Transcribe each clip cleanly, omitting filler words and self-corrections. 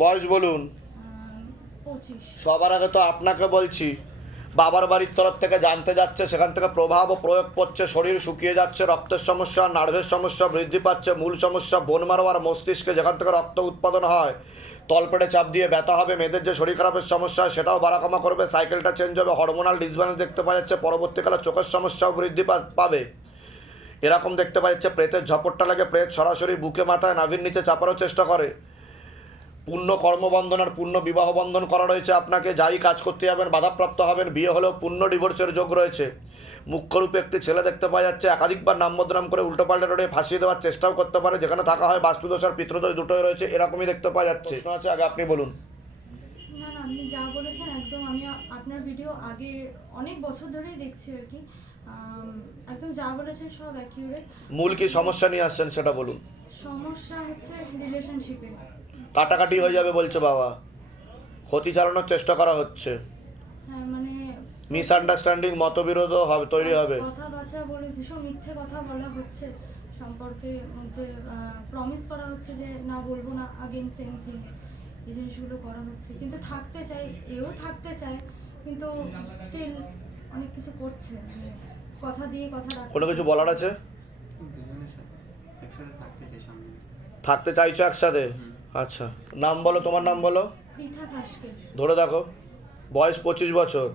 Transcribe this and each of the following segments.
বয়স বলুন। 25। সবার আগে তো আপনাকে বলছি, বাবার বাড়ির তরফ থেকে জানতে যাচ্ছে, সেখান থেকে প্রভাব ও প্রয়োগ করছে, শরীর শুকিয়ে যাচ্ছে, রক্তের সমস্যা, নার্ভের সমস্যা বৃদ্ধি পাচ্ছে, মূল সমস্যা বোন মারো আর মস্তিষ্কে যেখান থেকে রক্ত উৎপাদন হয়, তলপেটে চাপ দিয়ে ব্যথা হবে, মেয়েদের যে শরীর খারাপের সমস্যা সেটাও বাড়াকমা করবে, সাইকেলটা চেঞ্জ হবে, হরমোনাল ডিসব্যালেন্স দেখতে পাওয়া যাচ্ছে, পরবর্তীকালে চোখের সমস্যাও বৃদ্ধি পাবে। এরকম দেখতে পাওয়া যাচ্ছে প্রেতের ঝপটটা লাগে, প্রেত সরাসরি বুকে মাথায় নাভির নিচে চাপারও চেষ্টা করে। পূর্ণ কর্মবন্ধন আর পূর্ণ বিবাহ বন্ধন করা রয়েছে, আপনাকে যাই কাজ করতে যাবেন বাধাপ্রাপ্ত হবেন, বিয়ে হলেও পূর্ণ ডিভোর্সের যোগ রয়েছে। মুখ্যরূপে একটি ছেলে দেখতে পাওয়া যাচ্ছে, একাধিকবার নাম বদনাম করে উল্টোপাল্টা রোডে ফাঁসিয়ে দেওয়ার চেষ্টাও করতে পারে, যেখানে থাকা হয় বাস্তুদোষ আর পিতৃদোষ দুটোই রয়েছে, এরকমই দেখতে পাওয়া যাচ্ছে। প্রশ্ন আছে, আগে আপনি বলুন। না না, আপনি যা বলেছেন একদম, আমি আপনার ভিডিও আগে অনেক বছর ধরেই দেখছি আর কি। একদম যা বলেছেন সব অ্যাকিউরেট। মূল কি সমস্যা নিয়ে আসছেন সেটা বলুন। সমস্যা হচ্ছে রিলেশনশিপে। কাটাকাটি হয়ে যাবে বলছে বাবা, ক্ষতি চালানোর চেষ্টা করা হচ্ছে, হ্যাঁ মানে মিসআন্ডারস্ট্যান্ডিং মতবিরোধও হবে, তৈরি হবে। কথাবার্তা বলে ভীষণ মিথ্যে কথা বলা হচ্ছে সম্পর্কের মধ্যে, প্রমিস করা হচ্ছে যে না বলবো না, আগেন সেম থিং, এই জিনিসগুলো করা হচ্ছে। কিন্তু থাকতে চাই, এও থাকতে চায়, কিন্তু স্টিল অনেক কিছু করছে, মানে কথা দিয়ে কথা রাখতে। কোনো কিছু বলার আছে? একসাথে থাকতে চাই সামনে। থাকতে চাইছো একসাথে? আচ্ছা, নাম বলো, তোমার নাম বলো। পৃথা ঘাসকে। ধরে দেখো, বয়স 25 বছর,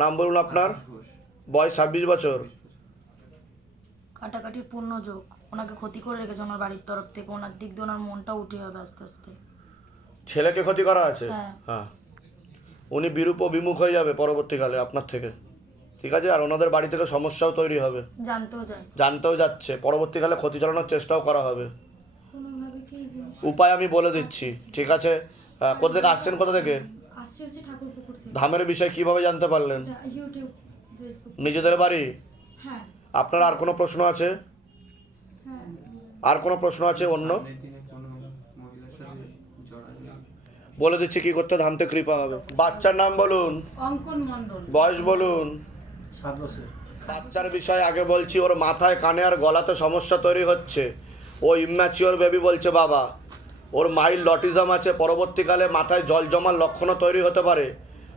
নাম বলুন আপনার। বয়স 26 বছর। কাটাকাটির পূর্ণ যোগ, ওনাকে ক্ষতি করে রেখেছে ওনার বাড়ির তরফ থেকে, ওনার দিক দিয়ে ওনার মনটা উঠে হবে আস্তে আস্তে। ছেলেকে ক্ষতি করা আছে? হ্যাঁ। হ্যাঁ, উনি বিরূপ ও বিমুখ হয়ে যাবে পরবর্তীকালে আপনার থেকে, ঠিক আছে? আর ওনাদের বাড়ি থেকে সমস্যাও তৈরি হবে, জানতেও যাচ্ছে, পরবর্তীকালে ক্ষতি চালানোর চেষ্টাও করা হবে। কোনোভাবে কি উপায় আমি বলে দিচ্ছি, ঠিক আছে? কোথা থেকে আসছেন, কোথা থেকে? আসছে হচ্ছে ঠাকুরপুকুর থেকে। ধামের বিষয় কিভাবে জানতে পারলেন? YouTube, Facebook. নিজেদের বাড়ি? হ্যাঁ আপনার আর কোনো প্রশ্ন আছে? হ্যাঁ। আর কোনো প্রশ্ন আছে অন্য? সামনের দিনে কোনো মহিলার সাথে জড়াজড়ি। বলে দিচ্ছি কি করতে ধামতে কৃপা হবে। বাচ্চার নাম বলুন। অঙ্কন মণ্ডল। বয়স বলুন। 7 বছর। বাচ্চার বিষয় আগে বলছি, ওর মাথায় কানে আর গলাতে সমস্যা তৈরি হচ্ছে, ও ইম্যাচিওর বেবি বলছে বাবা, ওর মাইল্ড অটিজম আছে, পরবর্তীকালে মাথায় জল জমার লক্ষণও তৈরি হতে পারে,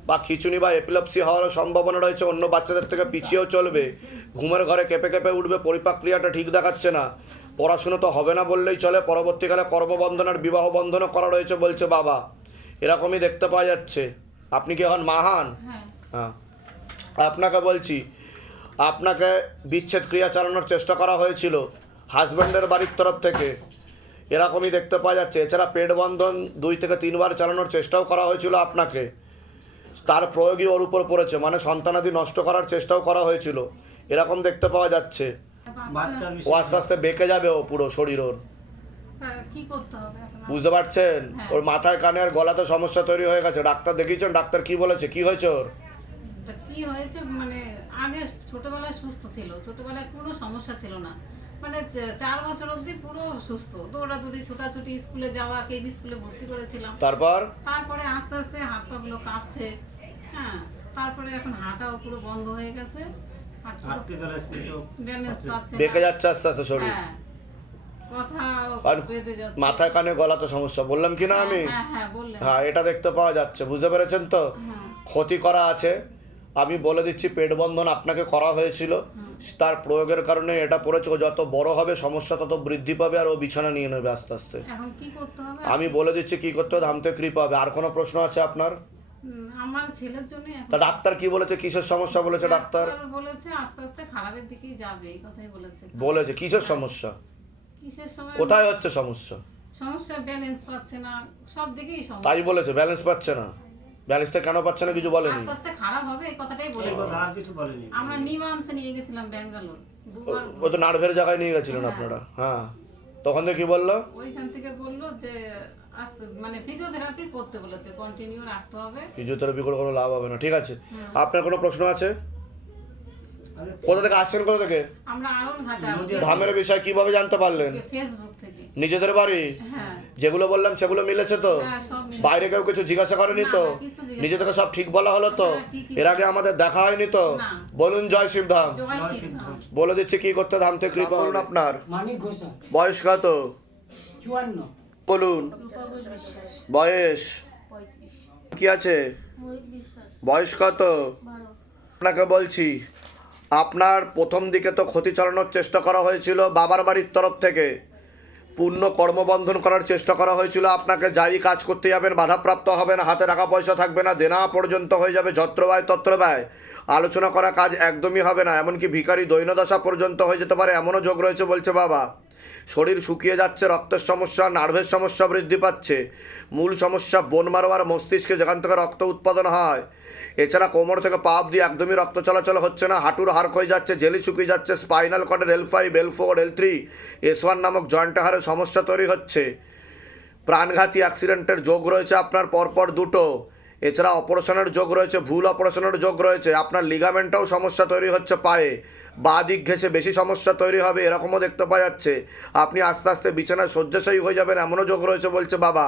বা খিচুনি বা এপিলেপসি হওয়ারও সম্ভাবনা রয়েছে, অন্য বাচ্চাদের থেকে পিছিয়েও চলবে, ঘুমের ঘরে কেঁপে কেঁপে উঠবে, পরিপাক্রিয়াটা ঠিক দেখাচ্ছে না, পড়াশুনো তো হবে না বললেই চলে, পরবর্তীকালে কর্মবন্ধন আর বিবাহ বন্ধনও করা রয়েছে বলছে বাবা, এরকমই দেখতে পাওয়া যাচ্ছে। আপনি কি এখন মাহান? হ্যাঁ, আপনাকে বলছি, আপনাকে বিচ্ছেদ ক্রিয়া চালানোর চেষ্টা করা হয়েছিল হাজব্যান্ডের বাড়ির তরফ থেকে, এরকমই দেখতে পাওয়া যাচ্ছে। এছাড়া পেট বন্ধন 2 থেকে 3 বার চালানোর চেষ্টাও করা হয়েছিল আপনাকে, তার প্রয়োগই ওর উপর পড়েছে, মানে সন্তানাদি নষ্ট করার চেষ্টাও করা হয়েছিল, এরকম দেখতে পাওয়া যাচ্ছে। বাচ্চার ও আস্তে আস্তে বেঁকে যাবে, ও পুরো শরীর ওর, কি করতে হবে এখন? বুঝতে পারছেন? ওর মাথায় কানে আর গলাতে সমস্যা তৈরি হয়ে গেছে, ডাক্তার দেখিয়েছেন? ডাক্তার কি বলেছে, কি হয়েছে ওর? কি হয়েছে মানে আগে ছোটবেলায় সুস্থ ছিল, ছোটবেলায় কোনো সমস্যা ছিল না, মানে 4 বছর অবধি পুরো সুস্থ, দৌড়াদৌড়ি ছোটাছুটি, স্কুলে যাওয়া, কেজি স্কুলে ভর্তি করেছিলাম। তারপরে আস্তে আস্তে হাত পা গুলো কাঁপছে, হ্যাঁ, তারপরে এখন হাঁটাও পুরো বন্ধ হয়ে গেছে, হাঁটতে ব্যালেন্স পাচ্ছে না। বেঁকে যাচ্ছে আস্তে আস্তে শরীর, হ্যাঁ, কথা বেঁধে যাচ্ছে, মাথায় কানে গলাতে সমস্যা, বললাম কি না আমি? হ্যাঁ বললেন। হ্যাঁ, এটা দেখতে পাওয়া যাচ্ছে, বুঝতে পেরেছেন তো? ক্ষতি করা আছে, আমি বলে দিচ্ছি, পেট বন্ধন আপনাকে করা হয়েছিল, তার প্রয়োগের কারণে এটা পড়েছে, ও যত বড় হবে সমস্যা তত বৃদ্ধি পাবে, আর ও বিছানা নিয়ে নেবে আস্তে আস্তে। এখন কি করতে হবে? আমি বলে দিচ্ছি কি করতে হবে, ধামতে কৃপা হবে। আর কোনো প্রশ্ন আছে আপনার? আমার ছেলের জন্য। তা ডাক্তার কি বলেছে, কিসের সমস্যা বলেছে ডাক্তার? বলেছে আস্তে আস্তে খারাপের দিকেই যাবে, এই কথাই বলেছে। বলেছে কিসের সমস্যা? কিসের সময়? কোথায় হচ্ছে সমস্যা? সমস্যা ব্যালেন্স পাচ্ছে না, সব দিকেই সমস্যা। তাই বলেছে, ব্যালেন্স পাচ্ছে না। ব্যালেন্সটা কেন পাচ্ছে না কিছু বলেনি? আস্তে আস্তে খারাপ হবে, এই কথাটাই বলেছে। আর কিছু বলেনি। আমরা নিমান্সে নিয়ে গেছিলাম ব্যাঙ্গালোর, ও তো নার্ভের জায়গায় নিয়ে গেছিলেন আপনারা, হ্যাঁ, তখন থেকে কি বললো? ওইখান থেকে বললো যে আস্তে মানে ফিজিওথেরাপি করতে বলেছে, কন্টিনিউ রাখতে হবে। ফিজিওথেরাপি করে কোনো লাভ হবে না, ঠিক আছে। আপনার কোনো প্রশ্ন আছে? কোথা থেকে আসছেন, কোথা থেকে? আমরা আরনঘাটা। ধামের বিষয় কিভাবে জানতে পারলেন? ফেসবুক থেকে। নিজেদের বাড়ি? হ্যাঁ। যেগুলো বললাম সেগুলো মিলেছে তো? হ্যাঁ, সব মিলেছে। বাইরে কেউ কিছু জিজ্ঞাসা করেনি তো? নিজে থেকে সব ঠিক বলা হলো তো? হ্যাঁ, ঠিকই। এর আগে আমাদের দেখা হয়নি তো? না। বলুন জয় শিবধাম। জয় শিবধাম। বলে দিচ্ছি কি করতে ধামতে কৃপা। বলুন আপনার মানিক ঘোষা। বয়স কত? 54। বলুন। বিশ্বাস বয়স 35। কি আছে? মোহিত বিশ্বাস বয়স কত? 12। আপনাকে বলছি, আপনার প্রথম দিকে তো ক্ষতি চালানোর চেষ্টা করা হয়েছিল বাবার বাড়ির তরফ থেকে, পূর্ণ কর্মবন্ধন করার চেষ্টা করা হয়েছিল। আপনাকে যাই কাজ করতে যাবেন বাধাপ্রাপ্ত হবেন, হাতে টাকা পয়সা থাকবে না, দেনা পর্যন্ত হয়ে যাবে, যত্র ব্যয় তত্র ব্যয়, আলোচনা করা কাজ একদমই হবে না, এমনকি ভিখারি দৈনদশা পর্যন্ত হয়ে যেতে পারে এমনও যোগ রয়েছে বলছে বাবা। শরীর শুকিয়ে যাচ্ছে, রক্তের সমস্যা, নার্ভের সমস্যা বৃদ্ধি পাচ্ছে, মূল সমস্যা বোন মারো আর মস্তিষ্কে, যেখান থেকে রক্ত উৎপাদন হয়। এছাড়া কোমর থেকে পা অবধি একদমই রক্ত চলাচল হচ্ছে না, হাঁটুর হাড় ক্ষয়ে যাচ্ছে, জেলি শুকিয়ে যাচ্ছে, spinal কর্ডের L5, L4, L3, S1 নামক জয়েন্ট হাড়ের সমস্যা তৈরি হচ্ছে, প্রাণঘাতী অ্যাক্সিডেন্টের যোগ রয়েছে আপনার পরপর দুটো। এছাড়া অপারেশনের যোগ রয়েছে, ভুল অপারেশনের যোগ রয়েছে, আপনার লিগামেন্টেও সমস্যা তৈরি হচ্ছে পায়ে, বাঁ দিক ঘেঁষে বেশি সমস্যা তৈরি হবে এরকমও দেখতে পাওয়া যাচ্ছে। আপনি আস্তে আস্তে বিছানায় শয্যাশায়ী হয়ে যাবেন এমনও যোগ রয়েছে বলছে বাবা।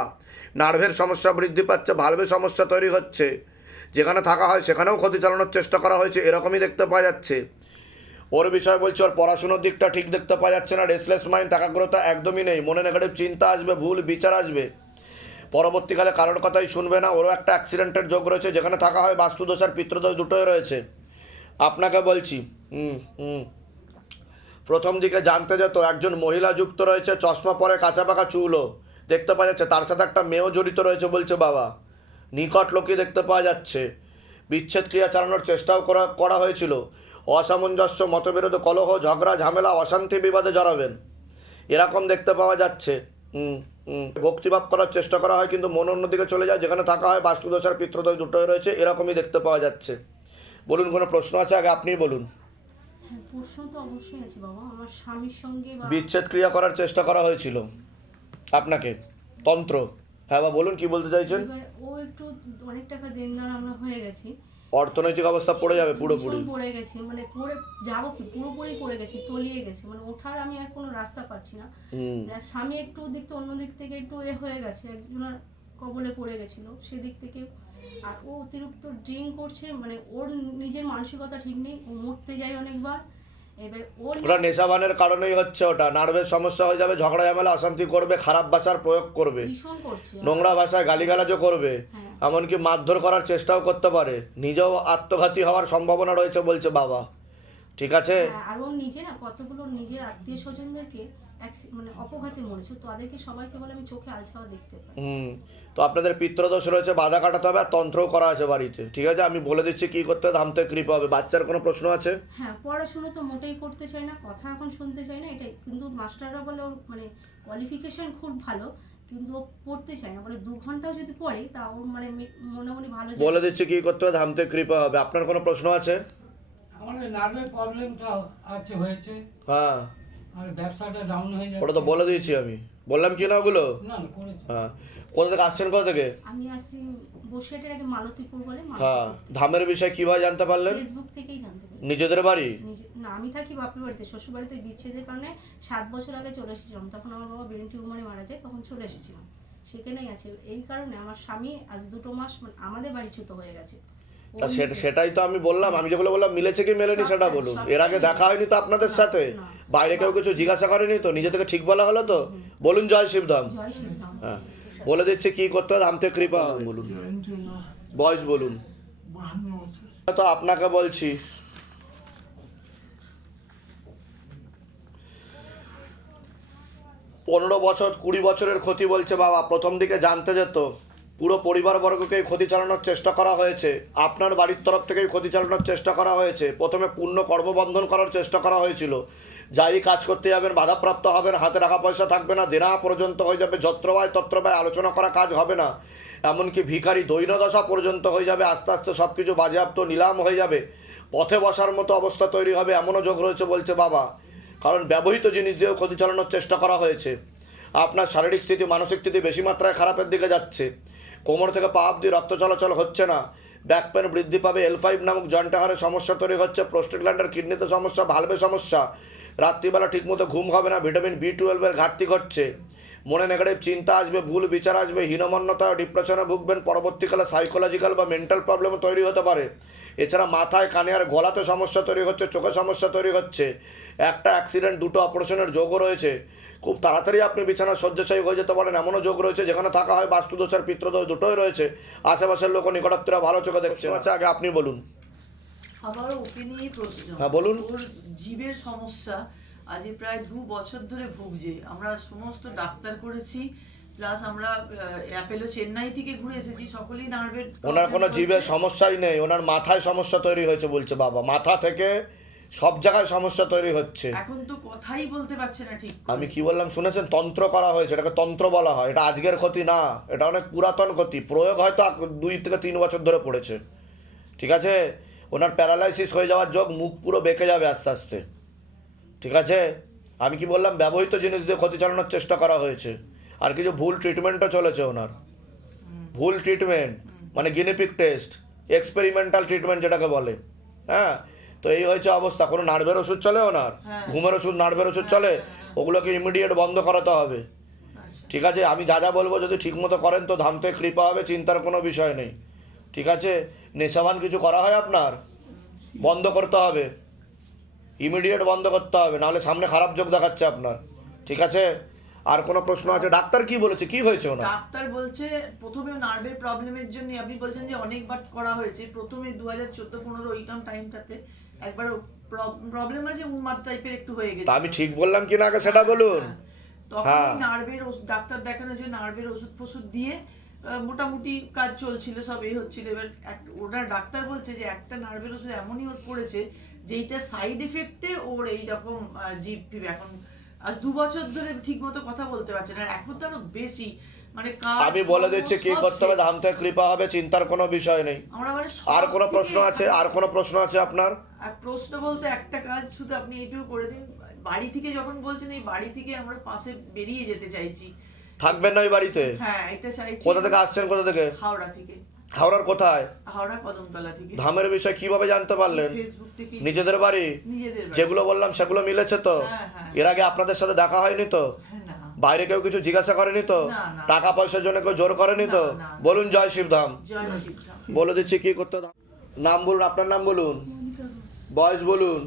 নার্ভের সমস্যা বৃদ্ধি পাচ্ছে, ভালভের সমস্যা তৈরি হচ্ছে, যেখানে থাকা হয় সেখানেও ক্ষতি চালানোর চেষ্টা করা হয়েছে এরকমই দেখতে পাওয়া যাচ্ছে। ওর বিষয়ে বলছি, ওর পড়াশুনোর দিকটা ঠিক দেখতে পাওয়া যাচ্ছে না, রেসলেস মাইন্ড, একাগ্রতা একদমই নেই, মনে নেগেটিভ চিন্তা আসবে, ভুল বিচার আসবে, পরবর্তীকালে কারোর কথাই শুনবে না। ওরও একটা অ্যাক্সিডেন্টের যোগ রয়েছে, যেখানে থাকা হয় বাস্তুদোষ আর পিতৃদোষ দুটোই রয়েছে। আপনাকে বলছি, প্রথম দিকে জানতে যেত একজন মহিলা যুক্ত রয়েছে, চশমা পরে, কাঁচা পাকা চুলও দেখতে পাওয়া যাচ্ছে, তার সাথে একটা মেয়েও জড়িত রয়েছে বলছে বাবা, নিকট লোকই দেখতে পাওয়া যাচ্ছে। বিচ্ছেদ ক্রিয়া চালানোর চেষ্টাও করা হয়েছিল, অসামঞ্জস্য, মতবিরোধ, কলহ, ঝগড়া, ঝামেলা, অশান্তি, বিবাদে জড়াবেন এরকম দেখতে পাওয়া যাচ্ছে। ভক্তিভাব করার চেষ্টা করা হয় কিন্তু মন অন্যদিকে চলে যায়, যেখানে থাকা হয় বাস্তুদোষ আর পিতৃদোষ দুটোই রয়েছে এরকমই দেখতে পাওয়া যাচ্ছে। বলুন, কোনো প্রশ্ন আছে? আগে আপনিই বলুন। হ্যাঁ, প্রশ্ন তো অবশ্যই আছে বাবা। আমার স্বামীর সঙ্গে বা বিচ্ছেদ ক্রিয়া করার চেষ্টা করা হয়েছিল আপনাকে, তন্ত্র। হ্যাঁ বা বলুন, কি বলতে চাইছেন? এবার ও একটু অনেক টাকা দেনদার আমরা হয়ে গেছি, অর্থনৈতিক অবস্থা পড়ে যাবে পুরোপুরি। ভীষণ পড়ে গেছি, মানে পড়ে যাবো কি, পুরোপুরি পড়ে গেছি, তলিয়ে গেছি, মানে ওঠার আমি আর কোনো রাস্তা পাচ্ছি না। আর স্বামী একটু অন্য দিক থেকে একটু হয়ে গেছে, একজনের কবলে পড়ে গেছিল সেদিক থেকে। আর ও অতিরিক্ত ড্রিঙ্ক করছে, মানে ওর নিজের মানসিকতা ঠিক নেই, ও মরতে যায় অনেকবার। এবার ওটা নেশাবানের কারণেই হচ্ছে, ওটা নার্ভের সমস্যা হয়ে যাবে, ঝগড়া ঝামেলা, অশান্তি করবে, খারাপ ভাষার প্রয়োগ করবে, ভীষণ করছে। নোংরা ভাষায় গালিগালাজও করবে, হ্যাঁ। এমনকি মারধর করার চেষ্টাও করতে পারে, নিজেও আত্মঘাতী হওয়ার সম্ভাবনা রয়েছে বলছে বাবা। ঠিক আছে? হ্যাঁ, আর ও নিজে না কতগুলো নিজের আত্মীয় স্বজনদেরকে মানে অপঘাতে মরেছে, তাদেরকে সবাইকে বলে আমি চোখে আলছাওয়া দেখতে পাই। তো আপনাদের পিতৃদোষ রয়েছে, বাধা কাটাতে হবে, আর তন্ত্রও করা আছে বাড়িতে। ঠিক আছে, আমি বলে দিচ্ছি কি করতে হবে, ধামতে কৃপা হবে। বাচ্চার কোনো প্রশ্ন আছে? হ্যাঁ, পড়াশোনা তো মোটেই করতে চায় না, কথা এখন শুনতে চায় না, এটাই। কিন্তু মাস্টাররা বলে ওর মানে কোয়ালিফিকেশন খুব ভালো, কিন্তু ও পড়তে চায় না, বলে 2 ঘন্টাও যদি পড়ে তা ওর মানে মনে মনে ভালো যায়। বলে দিচ্ছি কি করতে হবে, ধামতে কৃপা হবে। আপনার কোনো প্রশ্ন আছে? আমার ওই নার্ভের প্রবলেমটা হয়েছে, হ্যাঁ, আর ব্যবসাটা ডাউন হয়ে যাচ্ছে। ওটা তো বলে দিয়েছি আমি, বললাম কি না ওগুলো? না করেছে। হ্যাঁ, কোথা থেকে আসছেন, কোথা থেকে? আমি আসি বসিরহাটের আগে মালতীপুর বলে, হ্যাঁ, ধামের বিষয়ে কিভাবে জানতে পারলেন? ফেসবুক থেকেই জানতে পারি। নিজেদের বাড়ি? না, আমি থাকি বাপের বাড়িতে, শ্বশুর বাড়িতে বিচ্ছেদের কারণে 7 বছর আগে চলে এসেছিলাম, তখন আমার বাবা ব্রেন টিউমারে মারা যায়, তখন চলে এসেছিলাম, সেখানেই আছে। এই কারণে আমার স্বামী আজ 2 মাস মানে আমাদের বাড়িচ্যুত হয়ে গেছে। তা সেটাই তো আমি বললাম, আমি যেগুলো বললাম মিলেছে কি মেলেনি সেটা বলুন। এর আগে দেখা হয়নি তো আপনাদের সাথে? বাইরে কেউ কিছু জিজ্ঞাসা করেনি তো? নিজে থেকে ঠিক বলা হলো তো? বলুন জয় শিবধাম। জয় শ্রীরাম। হ্যাঁ, বলে দিচ্ছি কি করতে হবে, ধামতে কৃপা হবে। বলুন, বয়স বলুন। তো আপনাকে বলছি, পনেরো বছর 20 বছরের ক্ষতি বলছে বাবা। প্রথম দিকে জানতে যেত, পুরো পরিবারবর্গকেই ক্ষতি চালানোর চেষ্টা করা হয়েছে, আপনার বাড়ির তরফ থেকেই ক্ষতি চালানোর চেষ্টা করা হয়েছে। প্রথমে পূর্ণ কর্মবন্ধন করার চেষ্টা করা হয়েছিল, যাই কাজ করতে যাবেন বাধাপ্রাপ্ত হবেন, হাতে টাকা পয়সা থাকবে না, দেনা পর্যন্ত হয়ে যাবে, যত্র ব্যয় তত্র ব্যয়, আলোচনা করা কাজ হবে না, এমনকি ভিখারি দৈনদশা পর্যন্ত হয়ে যাবে, আস্তে আস্তে সব কিছু বাজেয়াপ্ত নিলাম হয়ে যাবে, পথে বসার মতো অবস্থা তৈরি হবে এমনও যোগ রয়েছে বলছে বাবা। কারণ ব্যবহৃত জিনিস দিয়েও ক্ষতি চালানোর চেষ্টা করা হয়েছে। আপনার শারীরিক স্থিতি, মানসিক স্থিতি বেশি মাত্রায় খারাপের দিকে যাচ্ছে, কোমর থেকে পা অবধি রক্ত চলাচল হচ্ছে না, ব্যাক পেন বৃদ্ধি পাবে, L5 নামক জয়েন্ট হাড়ের সমস্যা তৈরি হচ্ছে, প্রোস্টেট গ্ল্যান্ডের কিডনিতে সমস্যা, ভালভে সমস্যা, রাত্রিবেলা ঠিকমতো ঘুম হবে না, ভিটামিন B12 ঘাটতি ঘটছে, মনে নেগেটিভ চিন্তা আসবে, ভুল বিচার আসবে, হীনমন্যতা ডিপ্রেশনে ভুগবেন, পরবর্তীকালে সাইকোলজিক্যাল বা মেন্টাল প্রবলেম তৈরি হতে পারে। এছাড়া মাথায় কানে আর গলাতে সমস্যা তৈরি হচ্ছে, চোখে সমস্যা তৈরি হচ্ছে, একটা অ্যাক্সিডেন্ট, দুটো অপারেশনের যোগও রয়েছে। খুব তাড়াতাড়ি আপনি বিছানা শয্যাশায়ী হয়ে যেতে পারেন, এমনও যোগ রয়েছে। যেখানে থাকা হয় বাস্তুদোষ আর পিত্রদোষ দুটোই রয়েছে। আশেপাশের লোক নিকটাত্মীরা ভালো চোখে দেখছে। আচ্ছা, আগে আপনি বলুন। আমার ওকে নিয়েই প্রশ্ন। হ্যাঁ, বলুন। ওর জীবের সমস্যা আজ প্রায় 2 বছর ধরে ভুগছে। আমরা সমস্ত ডাক্তার করেছি, প্লাস আমরা অ্যাপেলো চেন্নাই থেকে ঘুরে এসেছি, সকলেই নার্ভের। ওনার কোনো জীবের সমস্যাই নেই, ওনার মাথায় সমস্যা তৈরি হয়েছে বলছে বাবা। মাথা থেকে সব জায়গায় সমস্যা তৈরি হচ্ছে। এখন তো কথাই বলতে পারছে না ঠিক করে। আমি কি বললাম শুনেছেন? তন্ত্র করা হয়েছে, এটাকে তন্ত্র বলা হয়। এটা আজকের ক্ষতি না, এটা অনেক পুরাতন ক্ষতি। প্রয়োগ হয়তো 2 থেকে 3 বছর ধরে পড়েছে। ঠিক আছে? ওনার প্যারালাইসিস হয়ে যাওয়ার যোগ, মুখ পুরো বেঁকে যাবে আস্তে আস্তে। ঠিক আছে? আমি কি বললাম? ব্যবহৃত জিনিস দিয়ে ক্ষতি চালানোর চেষ্টা করা হয়েছে। আর কিছু ভুল ট্রিটমেন্টও চলেছে ওনার। ভুল ট্রিটমেন্ট মানে গিনিপিক টেস্ট, এক্সপেরিমেন্টাল ট্রিটমেন্ট যেটাকে বলে। হ্যাঁ, তো এই হয়েছে অবস্থা। কোনো নার্ভের ওষুধ চলে ওনার? ঘুমের ওষুধ, নার্ভের ওষুধ চলে? ওগুলোকে ইমিডিয়েট বন্ধ করাতে হবে। আচ্ছা। ঠিক আছে? আমি যা যা বলবো যদি ঠিকমতো করেন তো ধাম থেকে কৃপা হবে, চিন্তার কোনো বিষয় নেই। ঠিক আছে? নেশাবান কিছু করা হয় আপনার? বন্ধ করতে হবে, ইমিডিয়েট বন্ধ করতে হবে, নাহলে সামনে খারাপ যোগ দেখাচ্ছে আপনার। ঠিক আছে? আর কোনো প্রশ্ন আছে? ডাক্তার কি বলেছে, কি হয়েছে ওনার? ডাক্তার বলছে প্রথমে নার্ভের প্রবলেমের জন্য, আপনি বলছেন যে অনেকবার করা হয়েছে। প্রথমে 2014-15 ওই টাইমটাতে একবার প্রবলেম আছে, উন্মাদ টাইপের একটু হয়ে গেছে। তা আমি ঠিক বললাম কি না আগে সেটা বলুন। তখন হ্যাঁ। নার্ভের ডাক্তার দেখানো যে নার্ভের ওষুধ ফষুধ দিয়ে মোটামুটি কাজ চলছিল, সব এই হচ্ছিল। এবার ওনার ডাক্তার বলছে যে একটা নার্ভের ওষুধ এমনই ওর পড়েছে যেইটা সাইড এফেক্টে ওর এইরকম জিভ ফিভ। এখন আজ 2 বছর ধরে ঠিক মতো কথা বলতে পারছে না, এখন তো আরো বেশি মানে আমি বলে দিচ্ছি কি করতে হবে, ধাম থেকে কৃপা হবে, চিন্তার কোনো বিষয় নেই। আমরা মানে আর কোনো প্রশ্ন আছে? আর কোনো প্রশ্ন আছে আপনার? আর প্রশ্ন বলতে একটা কাজ শুধু আপনি এইটুকু করে দিন। বাড়ি থেকে যখন বলছেন, এই বাড়ি থেকে আমরা পাশে বেরিয়ে যেতে চাইছি। থাকবেন না ওই বাড়িতে? হ্যাঁ, এটা চাইছি। কোথা থেকে আসছেন? কোথা থেকে? হাওড়া থেকে। হাওড়ার কোথায়? হাওড়া কদমতলা থেকে। ধামের বিষয় কিভাবে জানতে পারলেন? ফেসবুক থেকে। নিজেদের বাড়ি? নিজেদের বাড়ি। যেগুলো বললাম সেগুলো মিলেছে তো? হ্যাঁ, হ্যাঁ। এর আগে আপনাদের সাথে দেখা হয়নি তো? হ্যাঁ, না। বাইরে কেউ কিছু জিজ্ঞাসা করেনি তো? না, না। টাকা পয়সার জন্য কেউ জোর করেনি তো? না, না। বলুন জয় শিবধাম। জয় শিবধাম। বলে দিচ্ছি কি করতে হবে। নাম বলুন, আপনার নাম বলুন, বয়স বলুন।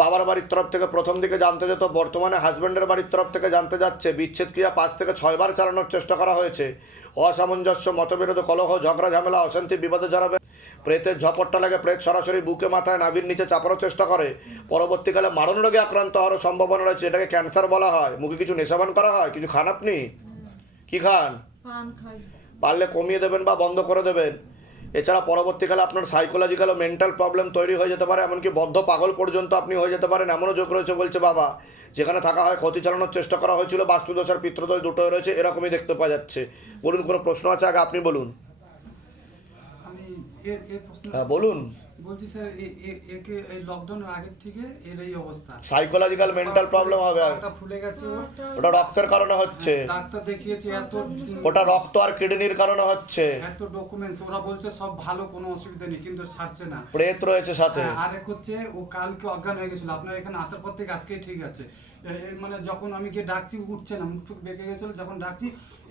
বাবার বাড়ির তরফ থেকে প্রথম দিকে জানতে যেত, বর্তমানে হাজব্যান্ডের বাড়ির তরফ থেকে জানতে যাচ্ছে। বিচ্ছেদ ক্রিয়া 5 থেকে 6 বার চালানোর চেষ্টা করা হয়েছে। অসামঞ্জস্য, মতবিরোধ, কলহ, ঝগড়া ঝামেলা, অশান্তি, বিবাদে জড়াবে। প্রেতের ঝপটটা লাগে, প্রেত সরাসরি বুকে মাথায় নাভির নিচে চাপানোর চেষ্টা করে। পরবর্তীকালে মারণ রোগে আক্রান্ত হওয়ার সম্ভাবনা রয়েছে। এটাকে ক্যান্সার বলা হয়। মুখে কিছু নেশাবান করা হয়? কিছু খান আপনি? কি খান? পারলে কমিয়ে দেবেন বা বন্ধ করে দেবেন। এছাড়া পরবর্তীকালে আপনার সাইকোলজিক্যাল ও মেন্টাল প্রবলেম তৈরি হয়ে যেতে পারে, এমনকি বদ্ধ পাগল পর্যন্ত আপনি হয়ে যেতে পারেন, এমনও যোগ রয়েছে বলছে বাবা। যেখানে থাকা হয় ক্ষতি চালানোর চেষ্টা করা হয়েছিল, বাস্তুদোষ আর পিত্রদোষ দুটোই রয়েছে, এরকমই দেখতে পাওয়া যাচ্ছে। বলুন, কোনো প্রশ্ন আছে? আগে আপনি বলুন। আমি এর প্রশ্ন হ্যাঁ, বলুন। বলছি স্যার, একে এই লকডাউনের আগের থেকে এর এই অবস্থা। সাইকোলজিক্যাল মেন্টাল প্রবলেম হবে। পাটা ফুলে গেছে ওর। ওটা রক্তের কারণে হচ্ছে। ডাক্তার দেখিয়েছে, ওটা রক্ত আর কিডনির কারণে হচ্ছে। এত ডকুমেন্টস, ওরা বলছে সব ভালো, কোনো অসুবিধা নেই, কিন্তু ছাড়ছে না। প্রেত রয়েছে সাথে। আরেক হচ্ছে, ও কালকে অজ্ঞান হয়ে গেছিল, আপনার এখানে আসার পর থেকে আজকে ঠিক আছে। মানে যখন আমি গিয়ে ডাকছি উঠছে না, মুখ টুক বেঁকে গেছিল, যখন ডাকছি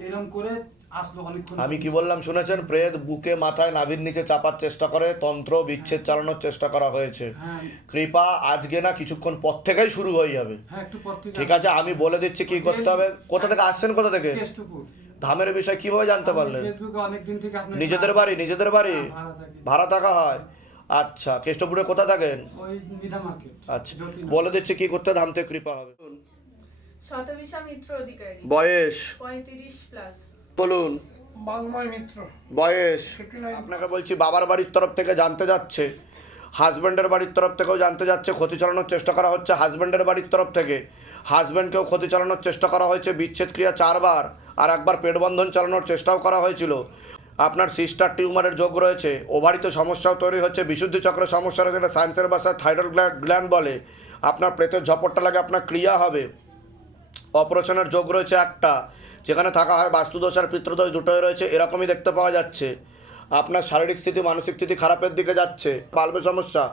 এরকম করে আসলো অনেকক্ষণ। আমি কি বললাম শুনেছেন? প্রেত বুকে মাথায় নাভির নিচে চাপার চেষ্টা করে, তন্ত্র বিচ্ছেদ চালানোর চেষ্টা করা হয়েছে। কৃপা আজকে না কিছুক্ষণ পর থেকেই শুরু হয়ে যাবে। হ্যাঁ, একটু পর থেকে। ঠিক আছে, আমি বলে দিচ্ছি কি করতে হবে। কোথা থেকে আসছেন? কোথা থেকে? কেষ্টপুর। ধামের বিষয় কিভাবে জানতে পারলেন? ফেসবুকে অনেকদিন থেকে আপনার নিজেদের বাড়ি? নিজেদের বাড়ি ভাড়া থাকা হয়? আচ্ছা, কেষ্টপুরে কোথা থাকেন? ওই মিধা মার্কেট। আচ্ছা, বলে দিচ্ছি কি করতে, ধাম থেকে কৃপা হবে। শতবিশা মিত্র অধিকারী, বয়স 35+। বলুন। বাংময় মিত্র, বয়স? 59। আপনাকে বলছি বাবার বাড়ির তরফ থেকে জানতে যাচ্ছে, হাজব্যান্ডের বাড়ির তরফ থেকেও জানতে যাচ্ছে। ক্ষতি চালানোর চেষ্টা করা হচ্ছে হাজব্যান্ডের বাড়ির তরফ থেকে। হাজব্যান্ডকেও ক্ষতি চালানোর চেষ্টা করা হয়েছে, বিচ্ছেদ ক্রিয়া 4 বার, আর একবার পেটবন্ধন চালানোর চেষ্টাও করা হয়েছিল। আপনার সিস্টার টিউমারের যোগ রয়েছে, ওভারিতে সমস্যাও তৈরি হচ্ছে, বিশুদ্ধি চক্রের সমস্যা রয়েছে, এটা সায়েন্সের ভাষায় থাইরয়েড গ্ল্যান্ড বলে। আপনার প্রেতের ঝপটটা লাগে, আপনার ক্রিয়া হবে। অপারেশনের যোগ রয়েছে একটা, যেখানে থাকা হয় বাস্তুদোষ আর পিত্রদোষ দুটোই রয়েছে, এরকমই দেখতে পাওয়া যাচ্ছে। আপনার শারীরিক স্থিতি মানসিক স্থিতি খারাপের দিকে যাচ্ছে, বাল্বের সমস্যা,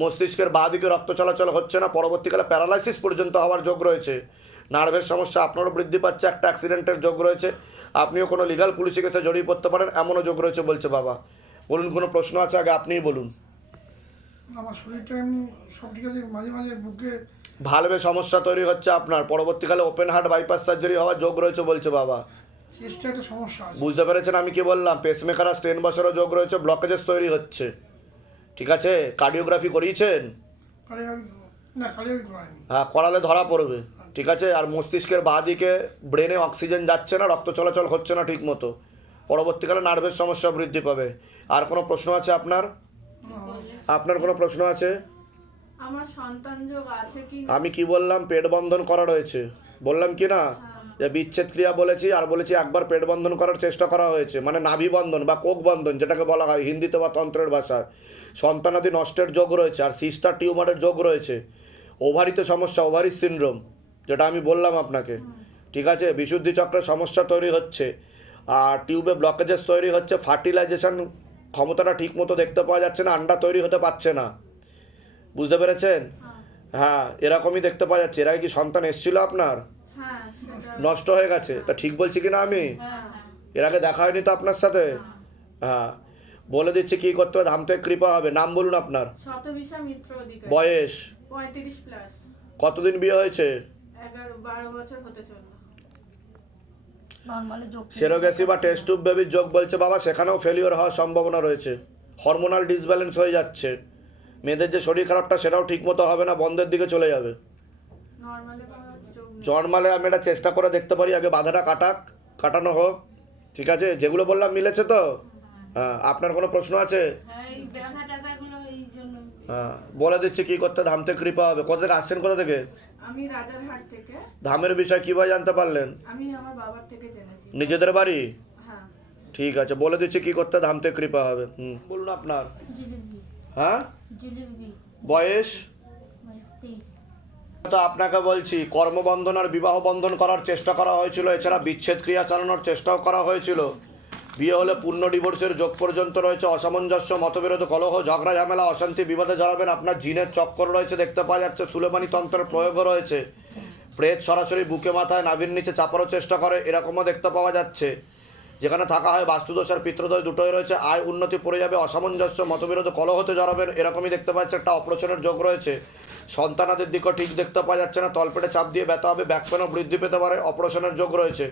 মস্তিষ্কের বাঁ দিকে রক্ত চলাচল হচ্ছে না, পরবর্তীকালে প্যারালাইসিস পর্যন্ত হওয়ার যোগ রয়েছে, নার্ভের সমস্যা আপনারও বৃদ্ধি পাচ্ছে, একটা অ্যাক্সিডেন্টের যোগ রয়েছে, আপনিও কোনো লিগাল পুলিশি কেসে জড়িয়ে পড়তে পারেন এমনও যোগ রয়েছে বলছে বাবা। বলুন, কোনো প্রশ্ন আছে? আগে আপনিই বলুন। আমার শরীরটা এমনি সব ঠিক আছে, মাঝে মাঝে বুকে ভালভে সমস্যা তৈরি হচ্ছে আপনার, পরবর্তীকালে ওপেন হার্ট বাইপাস সার্জারি হওয়ার যোগ রয়েছে বলছে বাবা। চেস্টে একটা সমস্যা আছে। বুঝতে পেরেছেন আমি কি বললাম? পেসমেকার আর স্টেন বসারও যোগ রয়েছে, ব্লকেজেস তৈরি হচ্ছে, ঠিক আছে? কার্ডিওগ্রাফি করিয়েছেন? কালিয়াবি করায়নি। হ্যাঁ, করালে ধরা পড়বে, ঠিক আছে? আর মস্তিষ্কের বাঁ দিকে ব্রেনে অক্সিজেন যাচ্ছে না, রক্ত চলাচল হচ্ছে না ঠিক মতো, পরবর্তীকালে নার্ভের সমস্যা বৃদ্ধি পাবে। আর কোনো প্রশ্ন আছে আপনার? আপনার কোনো প্রশ্ন আছে? আমার সন্তান যোগ আছে কি? আমি কি বললাম? পেট বন্ধন করা রয়েছে, বললাম কি না? যে বিচ্ছেদ ক্রিয়া বলেছি, আর বলেছি একবার পেট বন্ধন করার চেষ্টা করা হয়েছে, মানে নাভি বন্ধন বা কোক বন্ধন যেটাকে বলা হয় হিন্দিতে বা তন্ত্রের ভাষায়। সন্তানাদি নষ্টের যোগ রয়েছে, আর সিস্টার টিউমারের যোগ রয়েছে, ওভারিতে সমস্যা, ওভারি সিনড্রোম যেটা আমি বললাম আপনাকে, ঠিক আছে? বিশুদ্ধি চক্রের সমস্যা তৈরি হচ্ছে, আর টিউবে ব্লকেজেস তৈরি হচ্ছে, ফার্টিলাইজেশন ক্ষমতাটা ঠিক মতো দেখতে পাওয়া যাচ্ছে না, আন্ডা তৈরি হতে পারছে না, বুঝতে পেরেছেন? হ্যাঁ, এরকমই দেখতে পাওয়া যাচ্ছে। এর আগে কি সন্তান এসেছিল আপনার? হ্যাঁ, সেটা নষ্ট হয়ে গেছে? তা ঠিক বলছি কি না আমি? এর আগে দেখা হয়নি তো আপনার সাথে? হ্যাঁ, বলে দিচ্ছি কি করতে হবে, ধাম থেকে কৃপা হবে। নাম বলুন আপনার। শতবিশা মিত্র অধিকারী। বয়স? 35 প্লাস। কতদিন বিয়ে হয়েছে? 12 বছর হতে চললো। নর্মালি যোগ সেরোগেসি বা টেস্ট টিউব বেবির যোগ বলছে বাবা, সেখানেও ফেলিওর হওয়ার সম্ভাবনা রয়েছে, হরমোনাল ডিসব্যালেন্স হয়ে যাচ্ছে, মেয়েদের যে শরীর খারাপটা সেটাও ঠিক মতো হবে না, বন্ধের দিকে চলে যাবে। নরমালে বা যোগ নেই। জন্মালে আমি এটা চেষ্টা করে দেখতে পারি, আগে বাধাটা কাটানো হোক, ঠিক আছে? যেগুলো বললাম মিলেছে তো? হ্যাঁ, আপনার কোনো প্রশ্ন আছে? হ্যাঁ, এই ব্যথা ট্যাথাগুলো এই জন্য। হ্যাঁ, বলে দিচ্ছি কি করতে, ধাম থেকে কৃপা হবে। কোথা থেকে আসছেন, কোথা থেকে? আমি রাজারহাট থেকে। ধামের বিষয় কীভাবে জানতে পারলেন? আমি আমার বাবার থেকে জেনেছি। নিজেদের বাড়ি? হ্যাঁ। ঠিক আছে, বলে দিচ্ছি কি করতে ধাম থেকে কৃপা হবে। বলুন আপনার। জিলিপি। হ্যাঁ, জিলিপি। বয়স? 23। তো আপনাকে বলছি, কর্মবন্ধন আর বিবাহ বন্ধন করার চেষ্টা করা হয়েছিল, এছাড়া বিচ্ছেদ ক্রিয়া চালানোর চেষ্টাও করা হয়েছিল। বিয়ে হলে পূর্ণ ডিভোর্সের যোগ পর্যন্ত রয়েছে, অসামঞ্জস্য, মতবিরোধ, কলহ, ঝগড়া ঝামেলা, অশান্তি, বিবাদে জড়াবেন। আপনার জিনের চক্কর রয়েছে দেখতে পাওয়া যাচ্ছে, সুলেমানি তন্ত্রের প্রয়োগও রয়েছে, প্রেত সরাসরি বুকে মাথায় নাভির নিচে চাপারও চেষ্টা করে, এরকমও দেখতে পাওয়া যাচ্ছে। যেখানে থাকা হয় বাস্তুদোষ আর পিতৃদোষ দুটোই রয়েছে, আয় উন্নতি পড়ে যাবে, অসামঞ্জস্য, মতবিরোধ, কলহতে জড়াবেন, এরকমই দেখতে পাচ্ছে। একটা অপারেশনের যোগ রয়েছে, সন্তানাদের দিকও ঠিক দেখতে পাওয়া যাচ্ছে না, তলপেটে চাপ দিয়ে ব্যথা হবে, ব্যাক পেনও বৃদ্ধি পেতে পারে, অপারেশনের যোগ রয়েছে।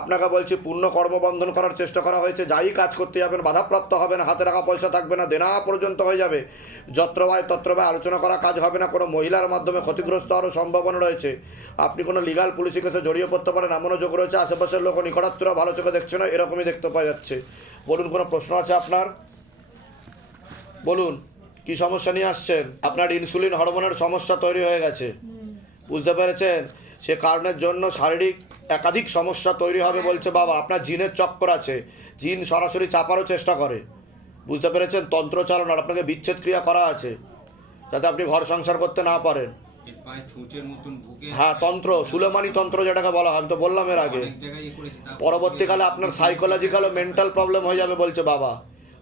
আপনাকে বলছি, পূর্ণ কর্মবন্ধন করার চেষ্টা করা হয়েছে, যাই কাজ করতে যাবেন বাধাপ্রাপ্ত হবে না, হাতে রাখা পয়সা থাকবে না, দেনা পর্যন্ত হয়ে যাবে, যত্র ব্যয় তত্র ব্যয়, আলোচনা করা কাজ হবে না, কোনো মহিলার মাধ্যমে ক্ষতিগ্রস্ত হওয়ারও সম্ভাবনা রয়েছে, আপনি কোনো লিগাল পুলিশি কেসে জড়িয়ে পড়তে পারেন এমনও যোগ রয়েছে, আশেপাশের লোক নিকটাত্মীয়রা ভালো চোখে দেখছে না, এরকমই দেখতে পাওয়া যাচ্ছে। বলুন, কোনো প্রশ্ন আছে আপনার? বলুন, কি সমস্যা নিয়ে আসছেন? আপনার ইনসুলিন হরমোনের সমস্যা তৈরি হয়ে গেছে, বুঝতে পেরেছেন? সে কারণের জন্য শারীরিক একাধিক সমস্যা তৈরি হবে বলছে বাবা। আপনার জিনের চক্কর আছে, জিন সরাসরি চাপারও চেষ্টা করে, বুঝতে পেরেছেন? তন্ত্র চালনার আপনাকে বিচ্ছেদ ক্রিয়া করা আছে, যাতে আপনি ঘর সংসার করতে না পারেন। হ্যাঁ, তন্ত্র, সুলেমানি তন্ত্র যেটাকে বলা হয়, আমি তো বললাম এর আগে। পরবর্তীকালে আপনার সাইকোলজিক্যাল ও মেন্টাল প্রবলেম হয়ে যাবে বলছে বাবা,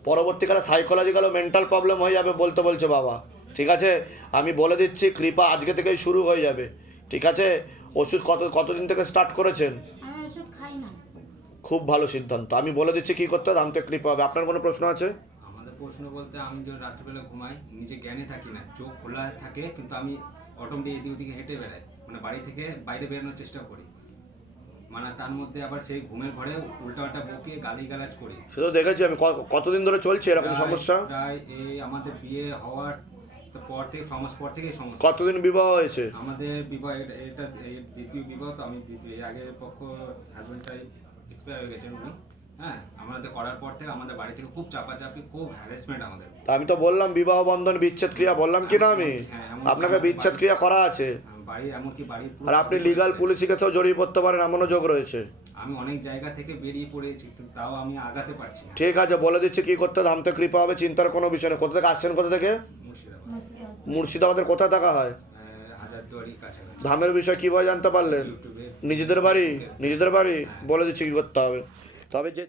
পরবর্তীকালে সাইকোলজিক্যাল ও মেন্টাল প্রবলেম হয়ে যাবে বলছে বাবা, ঠিক আছে? আমি বলে দিচ্ছি, কৃপা আজকে থেকেই শুরু হয়ে যাবে, ঠিক আছে? ওষুধ কতদিন থেকে স্টার্ট করেছেন? আমি ওষুধ খাই না। খুব ভালো সিদ্ধান্ত। আমি বলে দিচ্ছি কি করতে হবে, ধাম থেকে কৃপা হবে। আপনার কোনো প্রশ্ন আছে? আমাদের প্রশ্ন বলতে, আমি যখন রাত্রিবেলা ঘুমাই নিজে জ্ঞানে থাকি না, চোখ খোলা থাকে কিন্তু আমি অটোমেটিক এদিক ওদিকে হেঁটে বেড়াই, মানে বাড়ি থেকে বাইরে বেরোনোর চেষ্টা করি, মানে তার মধ্যে আবার সেই ঘুমের ঘরে উল্টাপাল্টা বকে গালিগালাজ করি। সেটা দেখেছি আমি। কতদিন ধরে চলছে এরকম সমস্যা? প্রায় এই আমাদের বিয়ে হওয়ার পর থেকে 6 মাস পর থেকে এই সমস্যা। কতদিন বিবাহ হয়েছে? আমাদের বিবাহ এটা দ্বিতীয় বিবাহ, তো আমি দ্বিতীয়, এর আগের পক্ষ হাজবেন্ডটাই এক্সপায়ার হয়ে গেছেন উনি। হ্যাঁ, আমাদের করার পর থেকে আমাদের বাড়ি থেকে খুব চাপাচাপি, খুব হ্যারাসমেন্ট আমাদের। তা আমি তো বললাম বিবাহ বন্ধন বিচ্ছেদ ক্রিয়া, বললাম কি না আমি? আপনাকে বিচ্ছেদ ক্রিয়া করা আছে, বাড়ির এমনকি বাড়ির আর আপনি লিগাল পুলিশি কেসেও জড়িয়ে পড়তে পারেন এমনও যোগ রয়েছে। আমি অনেক জায়গা থেকে বেরিয়ে পড়েছি, কিন্তু তাও আমি আগাতে পারছি না। ঠিক আছে, বলে দিচ্ছি কি করতে, ধাম থেকে কৃপা হবে, চিন্তার কোনো বিষয় নেই। কোথা থেকে আসছেন, কোথা থেকে? মুর্শিদাবাদ। মুর্শিদাবাদের কোথায় থাকা হয়? হাজারদুয়ারির কাছাকাছি। ধামের বিষয় কীভাবে জানতে পারলেন? ইউটিউবে। নিজেদের বাড়ি? নিজেদের বাড়ি? বলে দিচ্ছি কি করতে হবে। তবে যে